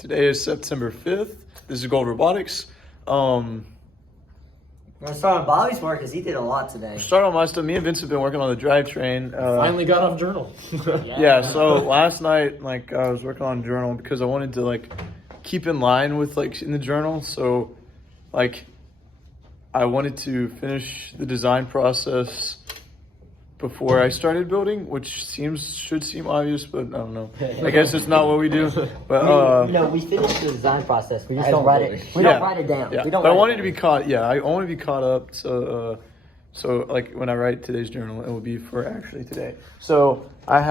Today is September 5th. This is Gold Robotics. We're gonna start on Bobby's work because he did a lot today. Start on my stuff. Me and Vince have been working on the drivetrain. Finally got off journal. Yeah, so last night, I was working on journal because I wanted to, keep in line with, in the journal. So, I wanted to finish the design process before I started building, which should seem obvious, but I don't know. I guess it's not what we do. But we finished the design process. We just don't write it. We don't write it down. Yeah. We don't. But I wanted to be caught. Yeah, I want to be caught up. So, when I write today's journal, it will be for actually today. So I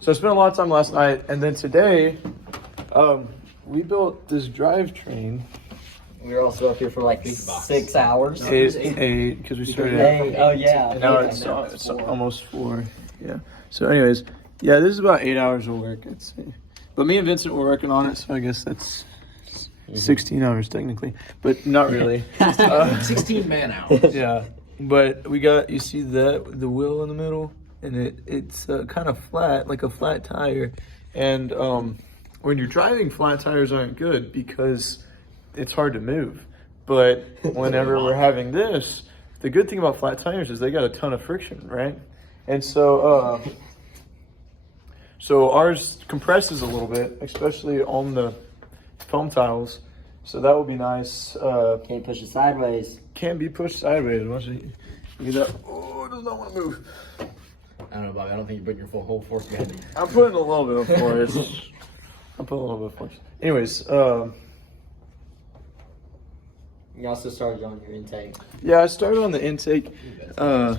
spent a lot of time last night, and then today, we built this drivetrain. We were also up here for 6 hours. Eight, because we started at 8. Oh yeah. and now it's almost 4. Yeah. So anyways, yeah, this is about 8 hours of work, I'd say. But me and Vincent were working on it, so I guess that's 16 hours technically, but not really. 16 man hours. Yeah. But we got, you see the wheel in the middle, and it's kind of flat, like a flat tire. And when you're driving, flat tires aren't good because it's hard to move. But whenever we're having this, the good thing about flat tires is they got a ton of friction, right? And so ours compresses a little bit, especially on the foam tiles. So that would be nice. Can't push it sideways. Can be pushed sideways. Once you get that, it does not want to move. I don't know, Bobby. I don't think you put your whole force behind it. I'm putting a little bit of force. I'm putting a little bit of force. Anyways, You also started on your intake. yeah, I started on the intake. You got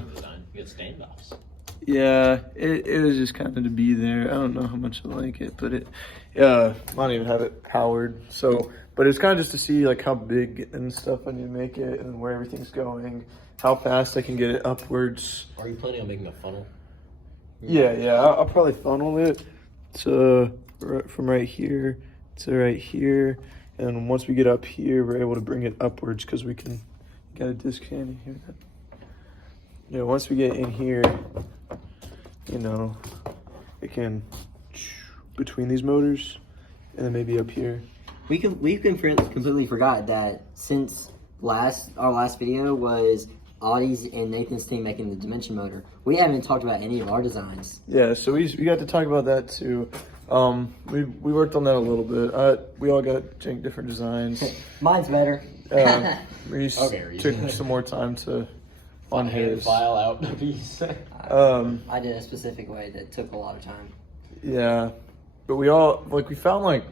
standoffs. Yeah, it was just kind of to be there. I don't know how much I like it, but I don't even have it powered. So, but it's kind of just to see how big and stuff I need to make it and where everything's going, how fast I can get it upwards. Are you planning on making a funnel? Yeah, I'll probably funnel it to from right here to right here. And once we get up here, we're able to bring it upwards because we got a disc hand in here. Yeah, once we get in here, it can between these motors, and then maybe up here. We completely forgot that since our last video was Audie's and Nathan's team making the dimension motor, we haven't talked about any of our designs. Yeah, so we got to talk about that too. We worked on that a little bit. We all got different designs. Mine's better. Reese took some more time on his. File out the piece. I did a specific way that took a lot of time. Yeah, but we all we found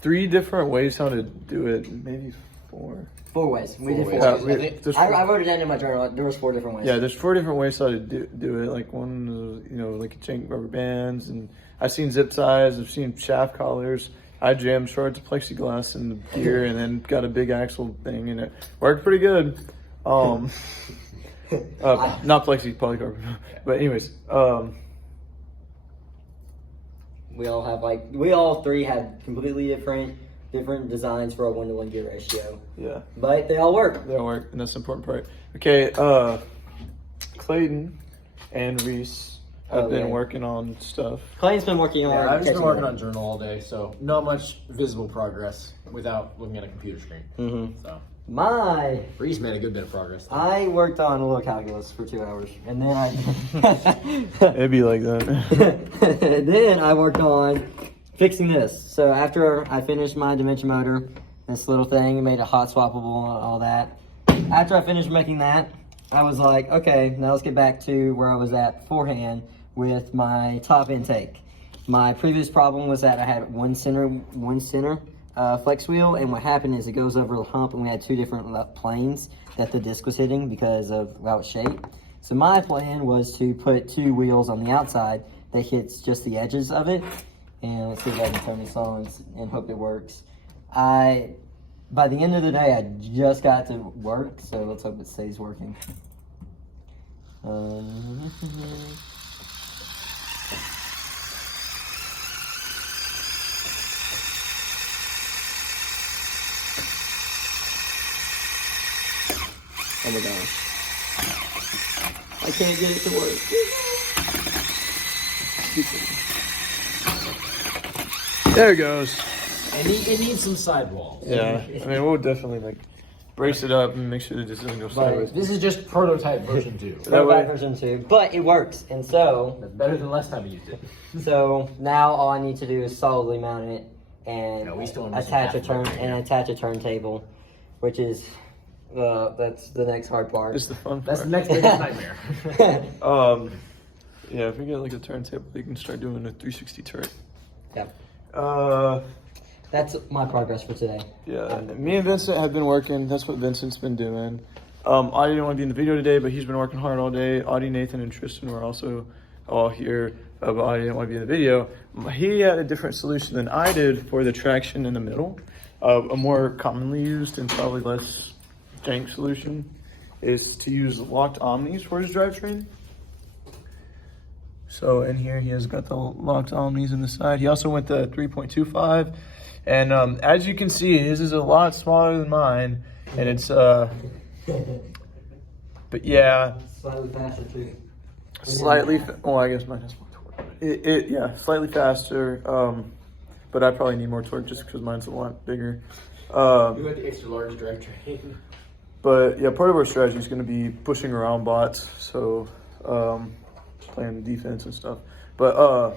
3 different ways how to do it, maybe 4. 4 ways. We did 4 ways. I wrote it down in my journal. There was 4 different ways. Yeah, there's 4 different ways how to do it. One is, chain rubber bands, and I've seen zip ties, I've seen shaft collars. I jammed shards of plexiglass in the gear and then got a big axle thing, and it worked pretty good. Not polycarbonate, but anyways. We all 3 had completely different designs for a 1-to-1 gear ratio. Yeah. But they all work. They all work, and that's the important part. Okay, Clayton and Reese have been working on stuff. Clayton's been working on. I've just been working on journal all day, so not much visible progress without looking at a computer screen. Mm-hmm. So Reese made a good bit of progress. I worked on a little calculus for 2 hours, and then It'd be like that. then I worked on fixing this. So after I finished my dimension motor, this little thing, made it hot swappable and all that. After I finished making that, I was like, okay, now let's get back to where I was at beforehand with my top intake. My previous problem was that I had one center flex wheel, and what happened is it goes over the hump, and we had 2 different planes that the disc was hitting because of how it's shaped. So my plan was to put 2 wheels on the outside that hits just the edges of it. And let's see if I can turn this on and hope it works. By the end of the day, I just got to work, so let's hope it stays working. Oh my gosh. I can't get it to work. There it goes. It needs some sidewalls. Yeah, I mean, we'll definitely like brace it up and make sure that this doesn't go sideways. This is just prototype version 2. That way- version 2, but it works, and so That's better than last time you used it. so now all I need to do is solidly mount it and No, we still need some attach a half-work turntable, which is that's the next hard part. It's the fun part. That's the next biggest nightmare. Yeah, if we get like a turntable, you can start doing a 360 turn. Yeah. That's my progress for today. Yeah, me and Vincent have been working. That's what Vincent's been doing. Audie didn't want to be in the video today, but he's been working hard all day. Audie, Nathan, and Tristan were also all here, but Audie didn't want to be in the video. He had a different solution than I did for the traction in the middle. A more commonly used and probably less jank solution is to use locked omnis for his drivetrain. So in here, he has got the locked omnis in the side. He also went to 3.25. And as you can see, his is a lot smaller than mine. And it's, but yeah. Slightly faster too. Well, I guess mine has more torque. Yeah, slightly faster. But I probably need more torque just because mine's a lot bigger. You went the extra large drivetrain. But yeah, part of our strategy is going to be pushing around bots. So, playing defense and stuff. But,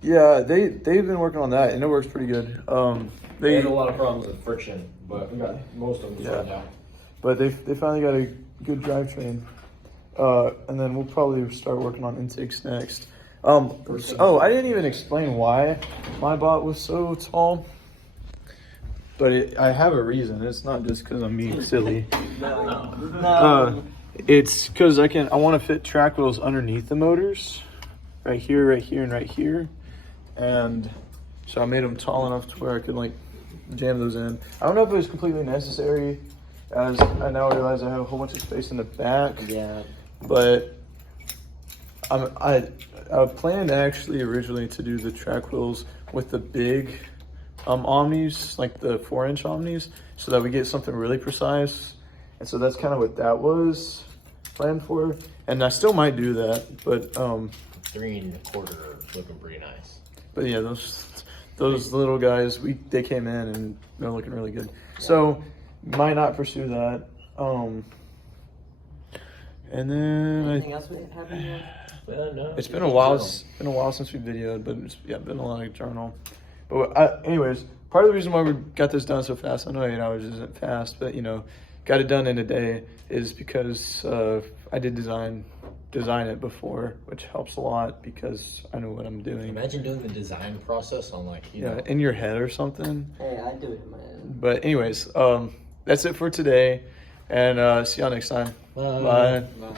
yeah, they've been working on that, and it works pretty good. They had a lot of problems with friction, but we got most of them sorted out. But they finally got a good drivetrain, and then we'll probably start working on intakes next. Oh, I didn't even explain why my bot was so tall, but I have a reason. It's not just because I'm being silly. No. It's because I want to fit track wheels underneath the motors, right here, and right here. And so I made them tall enough to where I could like jam those in. I don't know if it was completely necessary, as I now realize I have a whole bunch of space in the back. Yeah. But I planned actually originally to do the track wheels with the big omnis, like the 4-inch omnis, so that we get something really precise. And so that's kind of what that was planned for. And I still might do that, but 3 1/4 are looking pretty nice. But yeah, those little guys, they came in and they're looking really good. So might not pursue that. And then Anything else we happened here? No, it's been a while. It's been a while since we videoed, but it's been a lot of journal. But anyways, part of the reason why we got this done so fast, I know 8 hours isn't fast, but got it done in a day, is because I did design it before, which helps a lot because I know what I'm doing. Imagine doing the design process on like in your head or something. Hey, I do it in my head. But anyways, that's it for today, and see y'all next time. Bye. Bye.